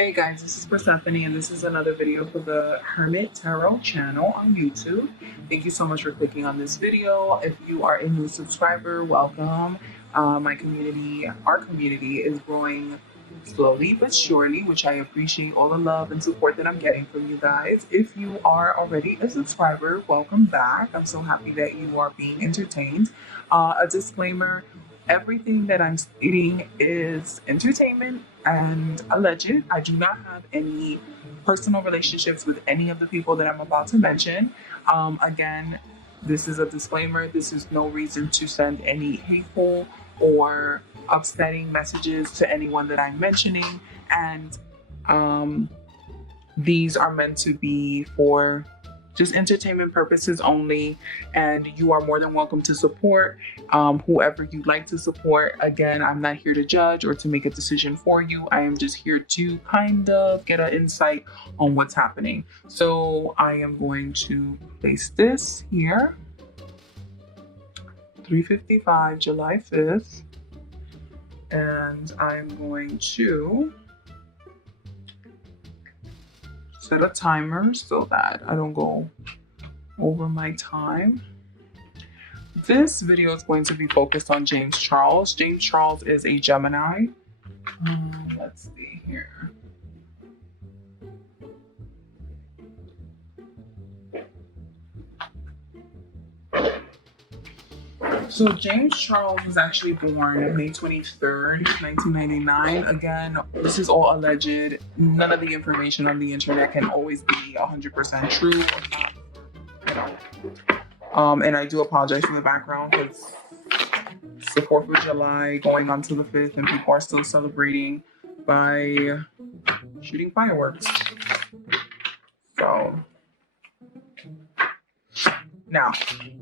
Hey guys, this is Persephone and this is another video for the Hermit Tarot channel on YouTube. Thank you so much for clicking on this video. If you are a new subscriber, welcome. Our community is growing slowly but surely, which I appreciate all the love and support that I'm getting from you guys. If you are already a subscriber, welcome back. I'm so happy that you are being entertained. A disclaimer, everything that I'm stating is entertainment and alleged. I do not have any personal relationships with any of the people that I'm about to mention. Again, this is a disclaimer. This is no reason to send any hateful or upsetting messages to anyone that I'm mentioning. And these are meant to be for just entertainment purposes only, and you are more than welcome to support whoever you'd like to support. Again, I'm not here to judge or to make a decision for you. I am just here to kind of get an insight on what's happening. So I am going to place this here, 3:55 July 5th, and I'm going to set a timer so that I don't go over my time. This video is going to be focused on James Charles. James Charles is a Gemini. Let's see here. So James Charles was actually born May 23rd, 1999. Again, this is all alleged. None of the information on the internet can always be 100% true or not. And I do apologize for the background because it's the 4th of July going on to the 5th and people are still celebrating by shooting fireworks. So now,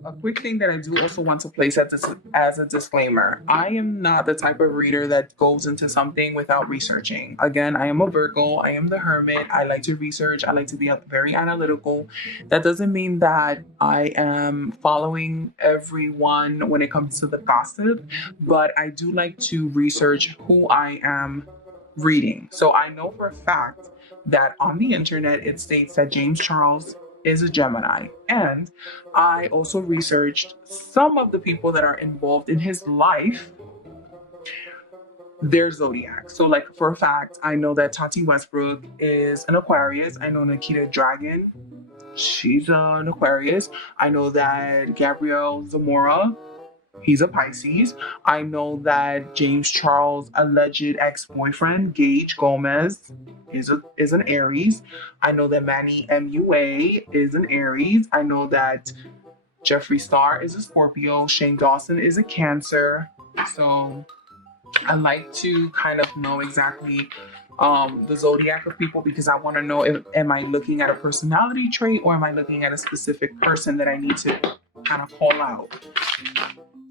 a quick thing that I do also want to place as a disclaimer. I am not the type of reader that goes into something without researching. Again, I am a Virgo. I am the Hermit. I like to research. I like to be very analytical. That doesn't mean that I am following everyone when it comes to the gossip, but I do like to research who I am reading. So I know for a fact that on the internet, it states that James Charles is a Gemini. And I also researched some of the people that are involved in his life, their zodiac. So like for a fact, I know that Tati Westbrook is an Aquarius. I know Nikita Dragon, she's an Aquarius. I know that Gabriel Zamora, he's a Pisces. I know that James Charles' alleged ex-boyfriend, Gage Gomez, is an Aries. I know that Manny MUA is an Aries. I know that Jeffree Star is a Scorpio. Shane Dawson is a Cancer. So I like to kind of know exactly the zodiac of people because I want to know if am I looking at a personality trait or am I looking at a specific person that I need to kind of call out.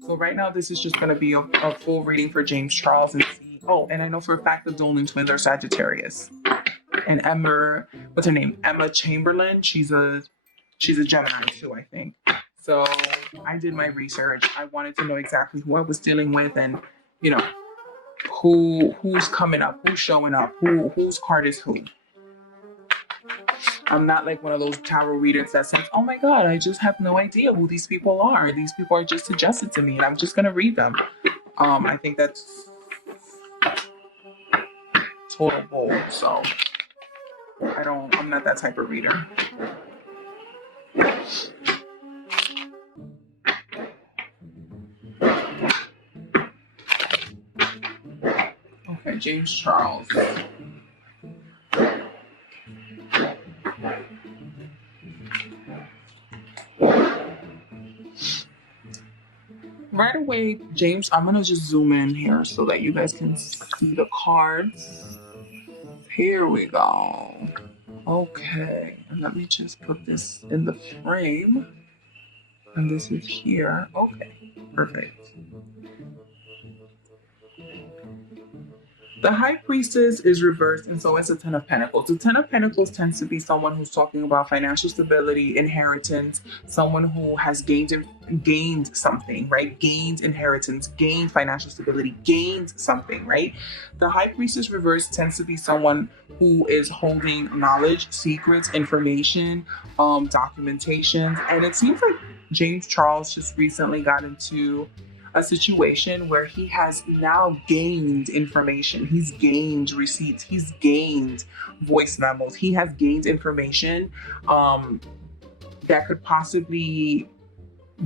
So right now, this is just going to be a full reading for James Charles and see. Oh, and I know for a fact the Dolan twins are Sagittarius. And Emma, what's her name? Emma Chamberlain. She's a Gemini too, I think. So I did my research. I wanted to know exactly who I was dealing with, and you know, who's coming up, who's showing up, whose card is who. I'm not like one of those tarot readers that says, oh my God, I just have no idea who these people are. These people are just suggested to me and I'm just going to read them. I think that's total bull. So I'm not that type of reader. Okay, James Charles. Right away, James, I'm going to just zoom in here so that you guys can see the cards. Here we go. Okay, and let me just put this in the frame. And this is here. Okay, perfect. The High Priestess is reversed, and so is the Ten of Pentacles. The Ten of Pentacles tends to be someone who's talking about financial stability, inheritance, someone who has gained something, right? Gained inheritance, gained financial stability, gained something, right? The High Priestess reversed tends to be someone who is holding knowledge, secrets, information, documentation, and it seems like James Charles just recently got into a situation where he has now gained information. He's gained receipts. He's gained voice memos. He has gained information that could possibly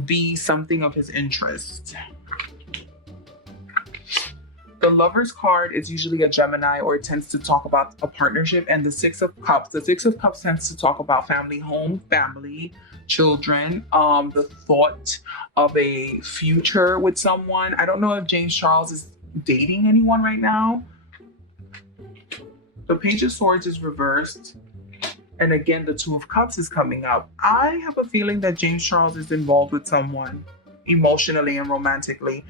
be something of his interest. The Lover's card is usually a Gemini, or it tends to talk about a partnership. And the Six of Cups. The Six of Cups tends to talk about family, home, family, children, the thought of a future with someone. I don't know if James Charles is dating anyone right now. The Page of Swords is reversed. And again, the Two of Cups is coming up. I have a feeling that James Charles is involved with someone emotionally and romantically.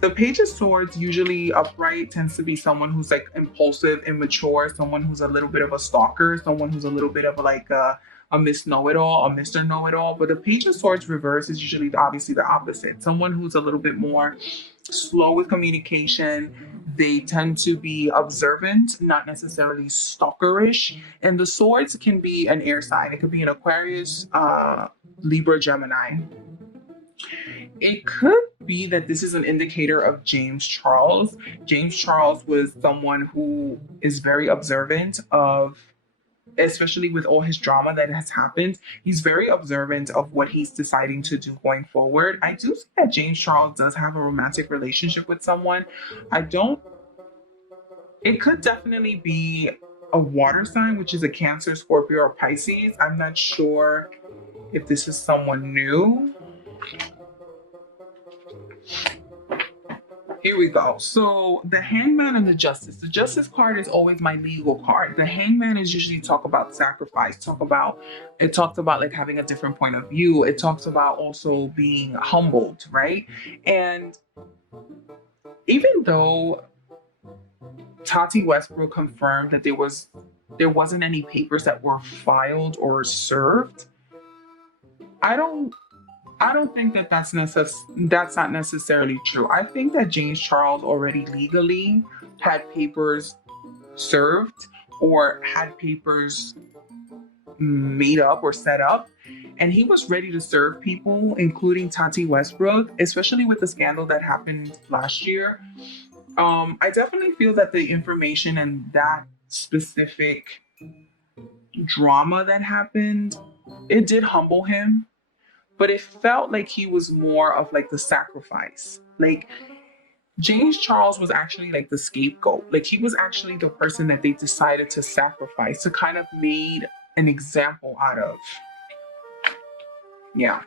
The Page of Swords, usually upright, tends to be someone who's like impulsive, immature, someone who's a little bit of a stalker, someone who's a little bit of like a Miss Know-It-All, a Mr. Know-It-All. But the Page of Swords reverse is usually obviously the opposite. Someone who's a little bit more slow with communication. They tend to be observant, not necessarily stalkerish. And the swords can be an air sign. It could be an Aquarius, Libra, Gemini. It could be that this is an indicator of James Charles. James Charles was someone who is very observant of, especially with all his drama that has happened, he's very observant of what he's deciding to do going forward. I do see that James Charles does have a romantic relationship with someone. It could definitely be a water sign, which is a Cancer, Scorpio, or Pisces. I'm not sure if this is someone new. Here we go. So the Hangman and the Justice. The Justice card is always my legal card. The Hangman is usually talk about sacrifice. It talks about like having a different point of view. It talks about also being humbled, right? And even though Tati Westbrook confirmed that there wasn't any papers that were filed or served, I don't think that that's not necessarily true. I think that James Charles already legally had papers served or had papers made up or set up, and he was ready to serve people, including Tati Westbrook, especially with the scandal that happened last year. I definitely feel that the information and that specific drama that happened, it did humble him. But it felt like he was more of like the sacrifice. Like James Charles was actually like the scapegoat. Like he was actually the person that they decided to sacrifice, to kind of made an example out of. Yeah.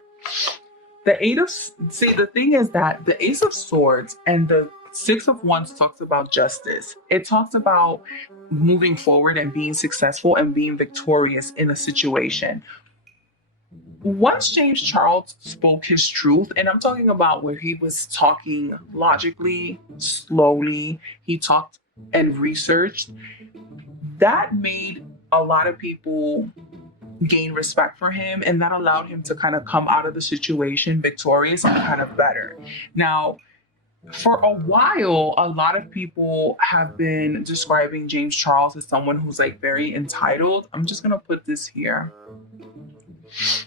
The thing is that the Ace of Swords and the Six of Wands talks about justice. It talks about moving forward and being successful and being victorious in a situation. Once James Charles spoke his truth, and I'm talking about where he was talking logically, slowly, he talked and researched, that made a lot of people gain respect for him, and that allowed him to kind of come out of the situation victorious and kind of better. Now, for a while, a lot of people have been describing James Charles as someone who's like very entitled. I'm just going to put this here.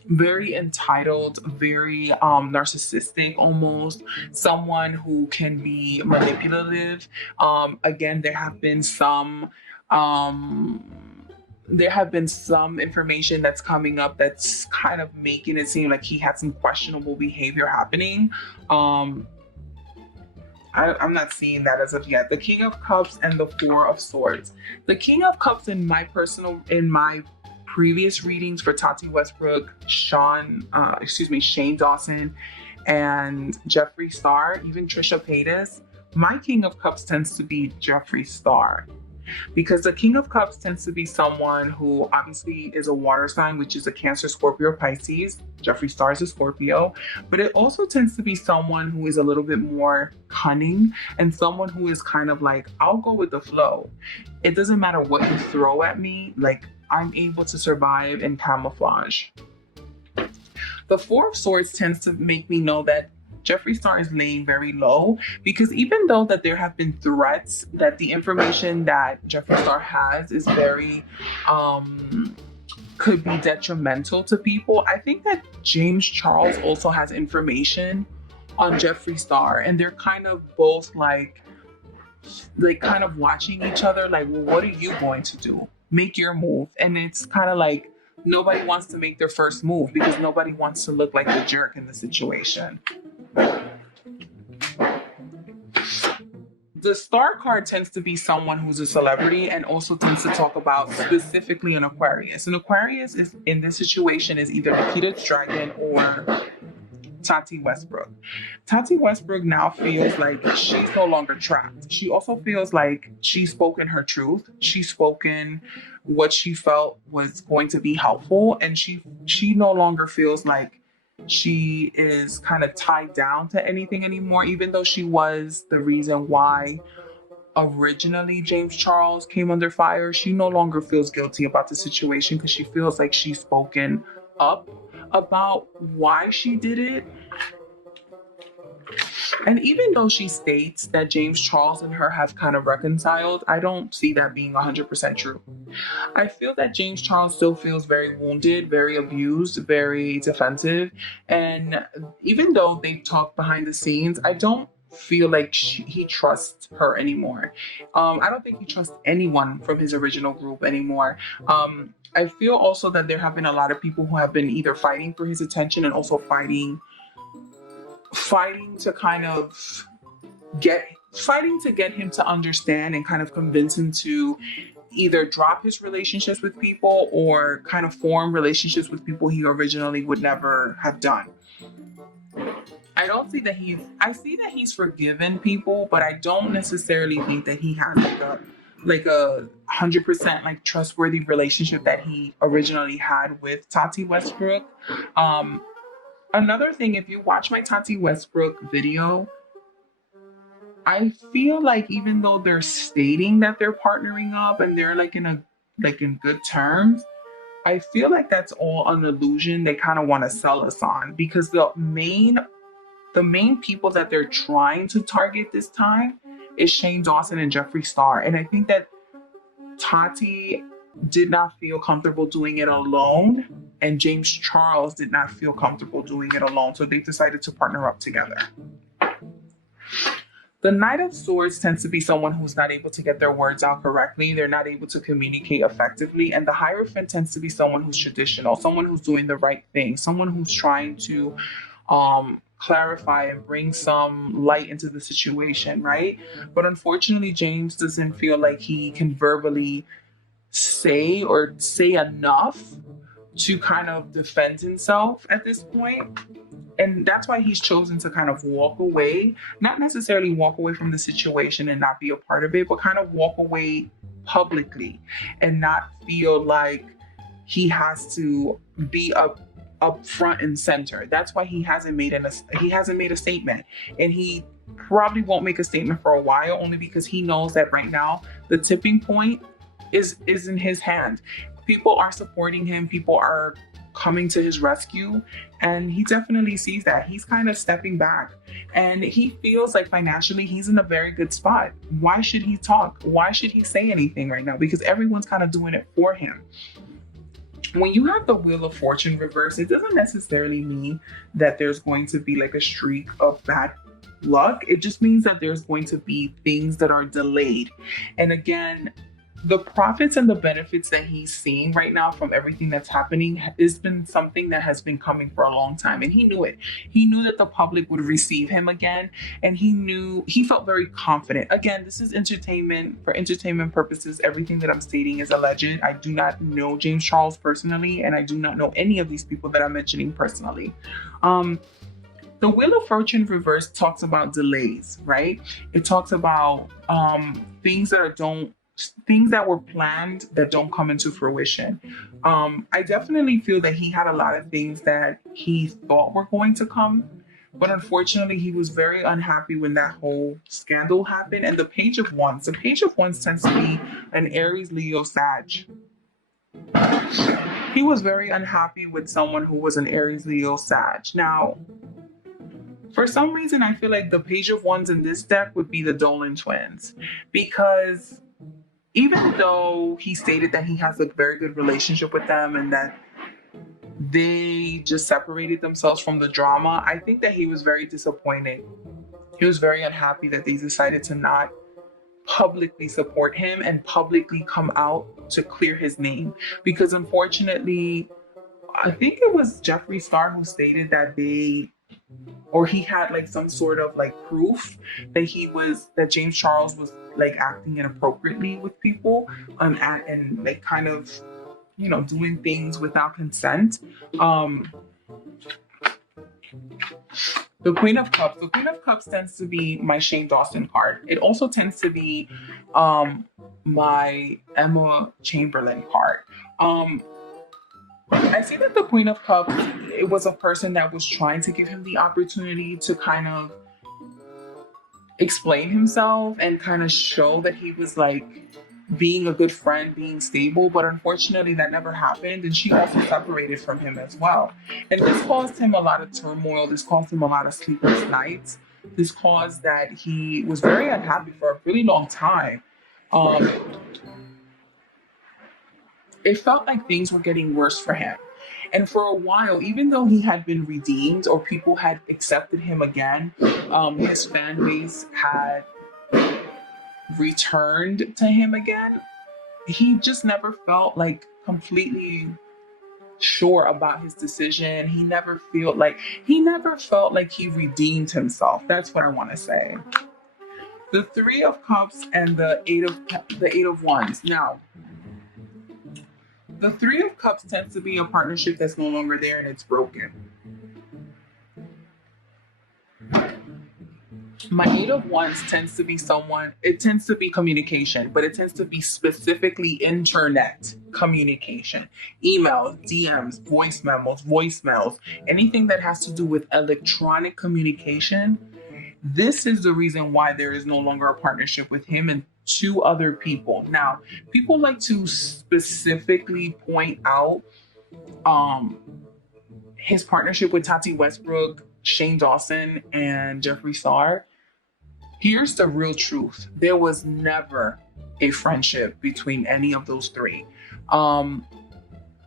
Very entitled, very narcissistic almost, someone who can be manipulative. Again, there have been some information that's coming up that's kind of making it seem like he had some questionable behavior happening. I'm not seeing that as of yet. The King of Cups and the Four of Swords. The King of Cups in my previous readings for Tati Westbrook, Shane Dawson, and Jeffree Star, even Trisha Paytas, my King of Cups tends to be Jeffree Star. because the King of Cups tends to be someone who obviously is a water sign, which is a Cancer, Scorpio, Pisces. Jeffree Star is a Scorpio, but it also tends to be someone who is a little bit more cunning and someone who is kind of like, I'll go with the flow. It doesn't matter what you throw at me, like I'm able to survive and camouflage. The Four of Swords tends to make me know that Jeffree Star is laying very low, because even though that there have been threats that the information that Jeffree Star has is very could be detrimental to people, I think that James Charles also has information on Jeffree Star, and they're kind of both like kind of watching each other like, well, what are you going to do? Make your move. And it's kind of like nobody wants to make their first move because nobody wants to look like the jerk in the situation. The Star card tends to be someone who's a celebrity and also tends to talk about specifically an Aquarius. An Aquarius is in this situation is either Nikita Dragon or Tati Westbrook. Tati Westbrook now feels like she's no longer trapped. She also feels like she's spoken her truth. She's spoken what she felt was going to be helpful, and she no longer feels like she is kind of tied down to anything anymore, even though she was the reason why originally James Charles came under fire. She no longer feels guilty about the situation because she feels like she's spoken up about why she did it. And even though she states that James Charles and her have kind of reconciled, I don't see that being 100% true. I feel that James Charles still feels very wounded, very abused, very defensive. And even though they talk behind the scenes, I don't feel like he trusts her anymore. I don't think he trusts anyone from his original group anymore. I feel also that there have been a lot of people who have been either fighting for his attention and also fighting to kind of get him to understand and kind of convince him to either drop his relationships with people or kind of form relationships with people he originally would never have done. I see that he's forgiven people, but I don't necessarily think that he has like a 100% like trustworthy relationship that he originally had with Tati Westbrook. Another thing, if you watch my Tati Westbrook video, I feel like even though they're stating that they're partnering up and they're in good terms, I feel like that's all an illusion they kind of want to sell us on, because the main people that they're trying to target this time is Shane Dawson and Jeffree Star. And I think that Tati did not feel comfortable doing it alone, and James Charles did not feel comfortable doing it alone. So they decided to partner up together. The Knight of Swords tends to be someone who's not able to get their words out correctly. They're not able to communicate effectively. And the Hierophant tends to be someone who's traditional, someone who's doing the right thing, someone who's trying to clarify and bring some light into the situation, right? But unfortunately, James doesn't feel like he can verbally say enough to kind of defend himself at this point. And that's why he's chosen to kind of walk away, not necessarily walk away from the situation and not be a part of it, but kind of walk away publicly and not feel like he has to be up front and center. That's why he hasn't made a statement, and he probably won't make a statement for a while, only because he knows that right now the tipping point is in his hand. People are supporting him, people are coming to his rescue, and he definitely sees that. He's kind of stepping back, and he feels like financially he's in a very good spot. Why should he talk? Why should he say anything right now? Because everyone's kind of doing it for him. When you have the Wheel of Fortune reversed, it doesn't necessarily mean that there's going to be like a streak of bad luck. It just means that there's going to be things that are delayed. And again, the profits and the benefits that he's seeing right now from everything that's happening has been something that has been coming for a long time. And he knew it. He knew that the public would receive him again. And he felt very confident. Again, this is entertainment. For entertainment purposes, everything that I'm stating is alleged. I do not know James Charles personally, and I do not know any of these people that I'm mentioning personally. The Wheel of Fortune reverse talks about delays, right? It talks about things that don't things that were planned that don't come into fruition. I definitely feel that he had a lot of things that he thought were going to come, but unfortunately, he was very unhappy when that whole scandal happened. And the Page of Wands tends to be an Aries, Leo, Sag. He was very unhappy with someone who was an Aries, Leo, Sag. Now, for some reason, I feel like the Page of Wands in this deck would be the Dolan twins, because even though he stated that he has a very good relationship with them and that they just separated themselves from the drama, I think that he was very disappointed. He was very unhappy that they decided to not publicly support him and publicly come out to clear his name. Because unfortunately, I think it was Jeffree Star who stated that he had like some sort of like proof that James Charles was like acting inappropriately with people, and like kind of, doing things without consent. Um, the Queen of Cups. The Queen of Cups tends to be my Shane Dawson card. It also tends to be my Emma Chamberlain card. I see that the Queen of Cups, it was a person that was trying to give him the opportunity to kind of explain himself and kind of show that he was like being a good friend, being stable, but unfortunately that never happened. And she also separated from him as well. And this caused him a lot of turmoil. This caused him a lot of sleepless nights. This caused that he was very unhappy for a really long time. It felt like things were getting worse for him. And for a while, even though he had been redeemed or people had accepted him again, his fan base had returned to him again. He just never felt like completely sure about his decision. He never felt like he redeemed himself. That's what I want to say. The Three of Cups and the Eight of Wands. Now, the Three of Cups tends to be a partnership that's no longer there and it's broken. My Eight of Wands tends to be communication, but it tends to be specifically internet communication, emails, DMs, voicemails, anything that has to do with electronic communication. This is the reason why there is no longer a partnership with him and two other people. Now, people like to specifically point out his partnership with Tati Westbrook, Shane Dawson, and Jeffree Star. Here's the real truth. There was never a friendship between any of those three.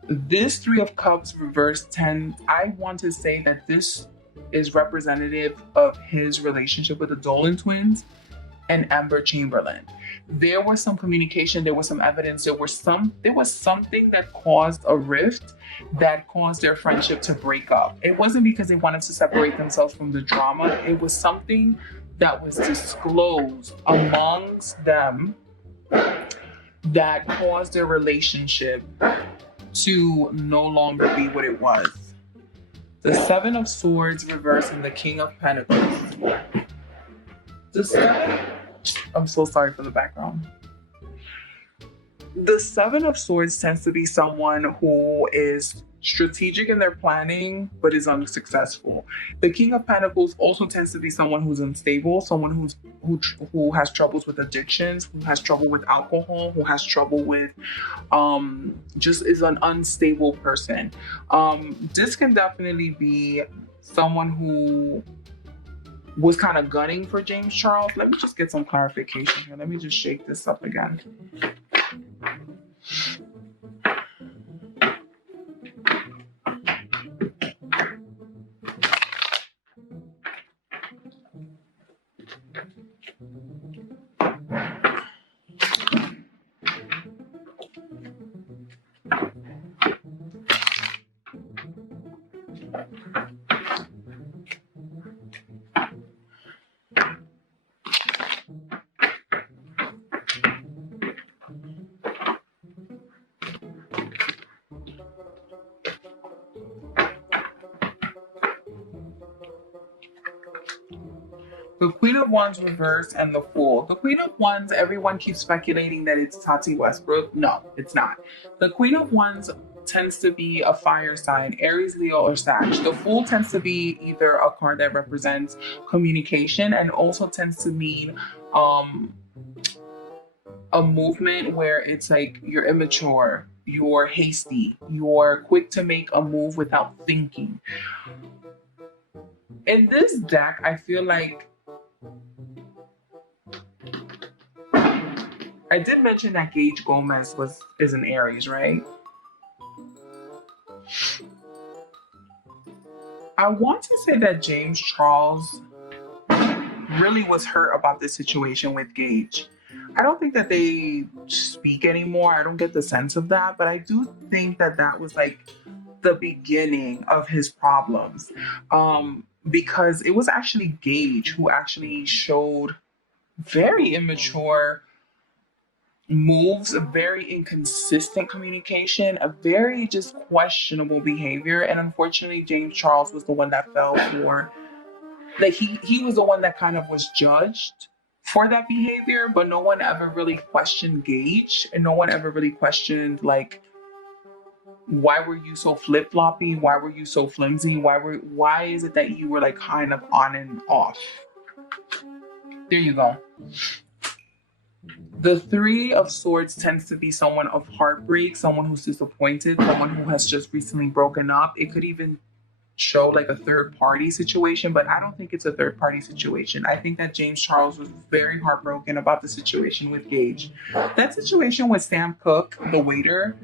This Three of Cups reverse 10, I want to say that this is representative of his relationship with the Dolan twins and Amber Chamberlain. There was some communication, there was some evidence, there was something that caused a rift that caused their friendship to break up. It wasn't because they wanted to separate themselves from the drama. It was something that was disclosed amongst them that caused their relationship to no longer be what it was. The Seven of Swords reverse and the King of Pentacles. I'm so sorry for the background. The Seven of Swords tends to be someone who is strategic in their planning but is unsuccessful. The King of Pentacles also tends to be someone who's unstable, someone who has troubles with addictions, who has trouble with alcohol, who has trouble with just is an unstable person. This can definitely be someone who was kind of gunning for James Charles. Let me just get some clarification here. Let me just shake this up again. The Queen of Wands reversed and the Fool. The Queen of Wands, everyone keeps speculating that it's Tati Westbrook. No, it's not. The Queen of Wands tends to be a fire sign, Aries, Leo, or Sag. The Fool tends to be either a card that represents communication and also tends to mean a movement where it's like you're immature, you're hasty, you're quick to make a move without thinking. In this deck, I feel like I did mention that Gage Gomez is an Aries, right? I want to say that James Charles really was hurt about this situation with Gage. I don't think that they speak anymore. I don't get the sense of that, but I do think that that was like the beginning of his problems. Because it was actually Gage who actually showed very immature moves, a very inconsistent communication, a very just questionable behavior. And unfortunately, James Charles was the one that fell for, like, he was the one that kind of was judged for that behavior, but no one ever really questioned Gage, and no one ever really questioned, like, why were you so flip-floppy? Why were you so flimsy? Why is it that you were like kind of on and off? There you go. The Three of Swords tends to be someone of heartbreak, someone who's disappointed, someone who has just recently broken up. It could even show like a third party situation, but I don't think it's a third party situation. I think that James Charles was very heartbroken about the situation with Gage. That situation with Sam Cooke, the waiter,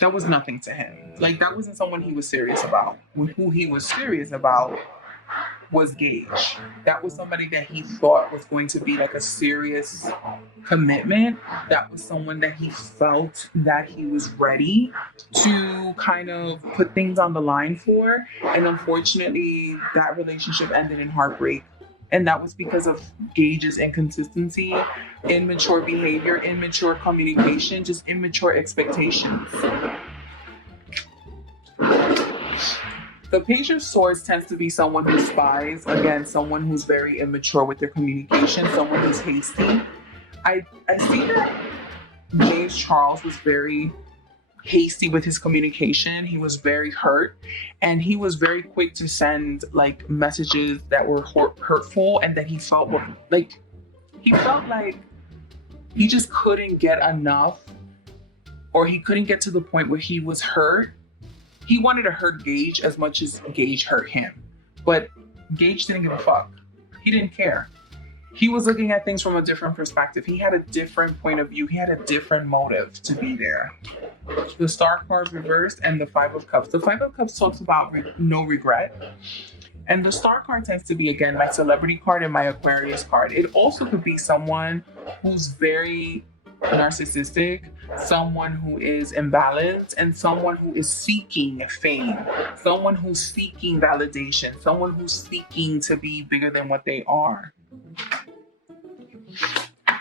that was nothing to him. Like, that wasn't someone he was serious about. Who he was serious about was Gage. That was somebody that he thought was going to be like a serious commitment. That was someone that he felt that he was ready to kind of put things on the line for. And unfortunately, that relationship ended in heartbreak. And that was because of Gage's inconsistency, immature behavior, immature communication, just immature expectations. The Page of Swords tends to be someone who spies, again, someone who's very immature with their communication, someone who's hasty. I see that James Charles was very hasty with his communication. He was very hurt, and he was very quick to send like messages that were hurtful, and that he felt like he just couldn't get enough, or he couldn't get to the point where he was hurt. He wanted to hurt Gage as much as Gage hurt him, but Gage didn't give a fuck. He didn't care. He was looking at things from a different perspective. He had a different point of view. He had a different motive to be there. The Star card reversed and the Five of Cups. The Five of Cups talks about no regret. And the Star card tends to be, again, my celebrity card and my Aquarius card. It also could be someone who's very narcissistic, someone who is imbalanced, and someone who is seeking fame, someone who's seeking validation, someone who's seeking to be bigger than what they are.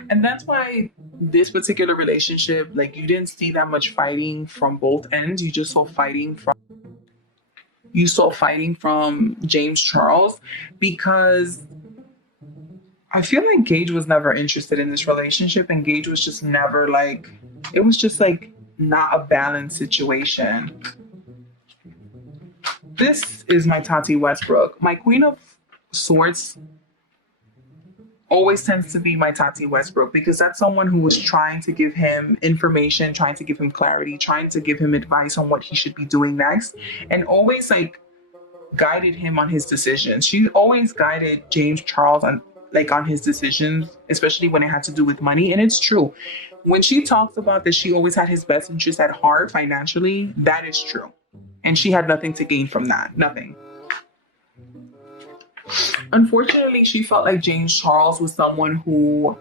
And that's why this particular relationship, like, you didn't see that much fighting from both ends. You just saw fighting from James Charles, because I feel like Gage was never interested in this relationship, and Gage was just never like, it was just like not a balanced situation. This is my Tati Westbrook. My Queen of Swords always tends to be my Tati Westbrook, because that's someone who was trying to give him information, trying to give him clarity, trying to give him advice on what he should be doing next, and always like guided him on his decisions. She always guided James Charles on his decisions, especially when it had to do with money. And it's true. When she talks about that she always had his best interest at heart financially, that is true. And she had nothing to gain from that. Nothing. Unfortunately, she felt like James Charles was someone who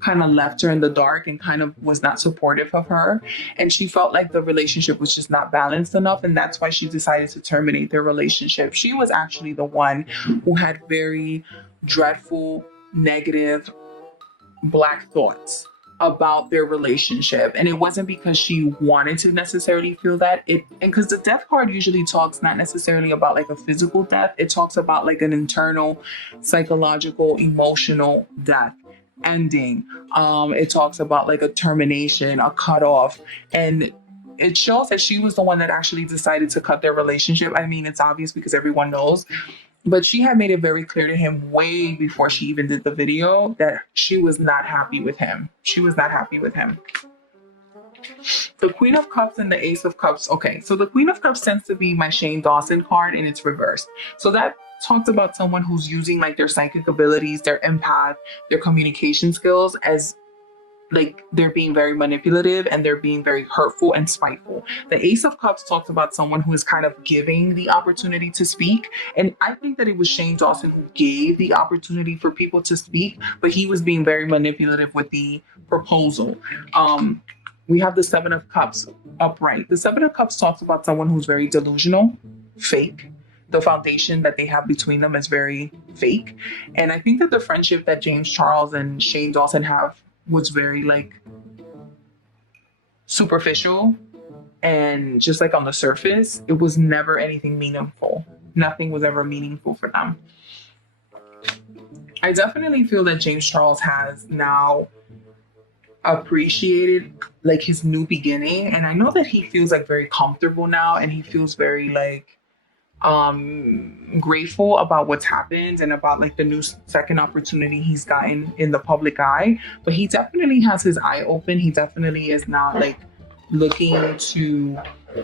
kind of left her in the dark and kind of was not supportive of her. And she felt like the relationship was just not balanced enough. And that's why she decided to terminate their relationship. She was actually the one who had very dreadful, negative, black thoughts. about their relationship. And it wasn't because she wanted to necessarily feel that. And because the death card usually talks not necessarily about like a physical death, it talks about like an internal, psychological, emotional death ending. It talks about like a termination, a cutoff. And it shows that she was the one that actually decided to cut their relationship. I mean, it's obvious because everyone knows, but she had made it very clear to him way before she even did the video that she was not happy with him. She was not happy with him. The Queen of Cups and the Ace of Cups. Okay, so the Queen of Cups tends to be my Shane Dawson card and it's reversed. So that talks about someone who's using like their psychic abilities, their empath, their communication skills as like they're being very manipulative and they're being very hurtful and spiteful. The Ace of Cups talks about someone who is kind of giving the opportunity to speak. And I think that it was Shane Dawson who gave the opportunity for people to speak, but he was being very manipulative with the proposal. We have the Seven of Cups upright. The Seven of Cups talks about someone who's very delusional, fake. The foundation that they have between them is very fake. And I think that the friendship that James Charles and Shane Dawson have was very like superficial and just like on the surface. It was never anything meaningful. Nothing was ever meaningful for them. I definitely feel that James Charles has now appreciated like his new beginning, and I know that he feels like very comfortable now and he feels very like grateful about what's happened and about like the new second opportunity he's gotten in the public eye. But he definitely has his eye open. He definitely is not like looking to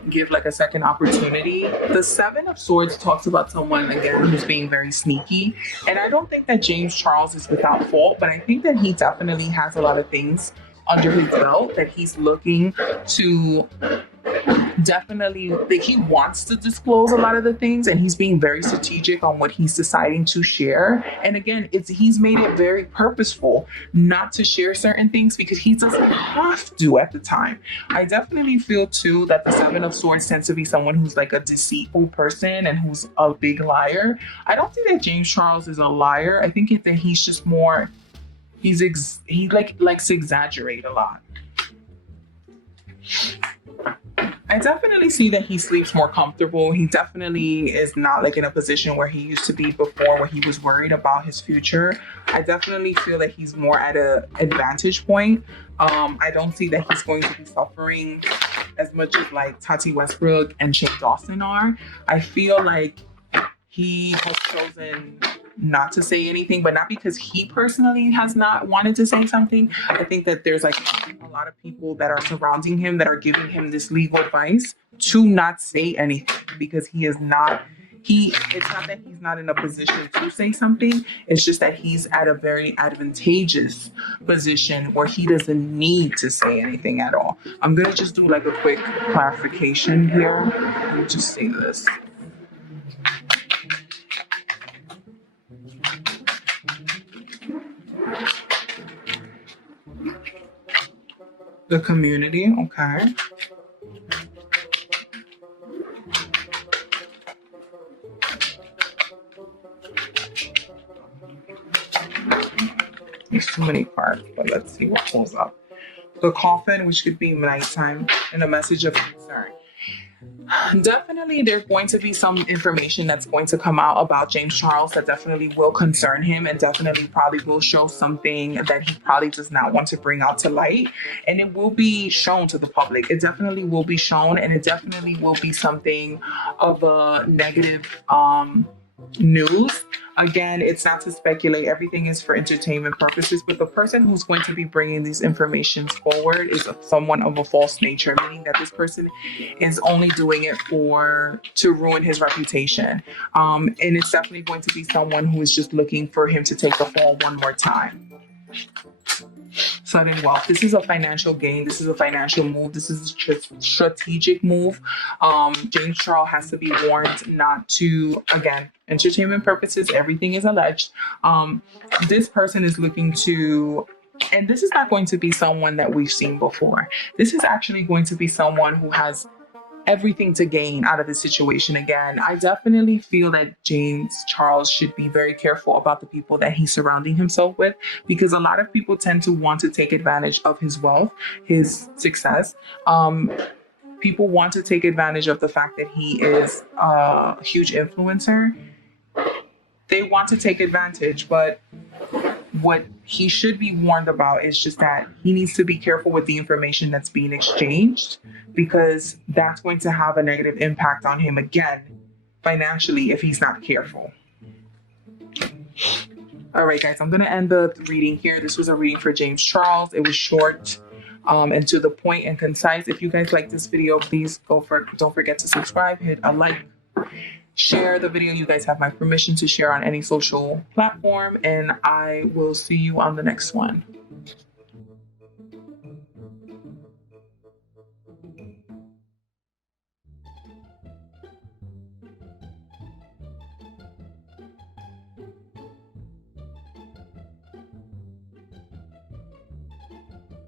give like a second opportunity. The Seven of Swords talks about someone again who's being very sneaky, and I don't think that James Charles is without fault, but I think that he definitely has a lot of things under his belt that he's looking to definitely, like, he wants to disclose a lot of the things and he's being very strategic on what he's deciding to share. And again, he's made it very purposeful not to share certain things because he doesn't have to at the time. I definitely feel too that the Seven of Swords tends to be someone who's like a deceitful person and who's a big liar. I don't think that James Charles is a liar. I think that he's just more, he likes to exaggerate a lot. I definitely see that he sleeps more comfortable. He definitely is not like in a position where he used to be before, where he was worried about his future. I definitely feel that he's more at an advantage point. I don't see that he's going to be suffering as much as like Tati Westbrook and Shane Dawson are. I feel like he has chosen not to say anything, but not because he personally has not wanted to say something. I think that there's like a lot of people that are surrounding him that are giving him this legal advice to not say anything because it's not that he's not in a position to say something. It's just that he's at a very advantageous position where he doesn't need to say anything at all. I'm going to just do like a quick clarification here. Let me just say this. The community, okay. There's too many cards, but let's see what pulls up. The coffin, which could be nighttime, and a message of concern. Definitely there's going to be some information that's going to come out about James Charles that definitely will concern him and definitely probably will show something that he probably does not want to bring out to light, and it will be shown to the public. It definitely will be shown, and it definitely will be something of a negative news. Again, it's not to speculate. Everything is for entertainment purposes, but the person who's going to be bringing these informations forward is someone of a false nature, meaning that this person is only doing it to ruin his reputation. And it's definitely going to be someone who is just looking for him to take the fall one more time. Sudden wealth. This is a financial gain. This is a financial move. This is a strategic move. James Charles has to be warned not to, again, entertainment purposes, everything is alleged. This person is looking to, and this is not going to be someone that we've seen before. This is actually going to be someone who has everything to gain out of this situation again. I definitely feel that James Charles should be very careful about the people that he's surrounding himself with, because a lot of people tend to want to take advantage of his wealth, his success. People want to take advantage of the fact that he is a huge influencer. They want to take advantage, but what he should be warned about is just that he needs to be careful with the information that's being exchanged, because that's going to have a negative impact on him again financially if he's not careful. All right, guys, I'm going to end the reading here. This was a reading for James Charles. It was short and to the point and concise. If you guys like this video, please don't forget to subscribe, hit a like, share the video. You guys have my permission to share on any social platform, and I will see you on the next one.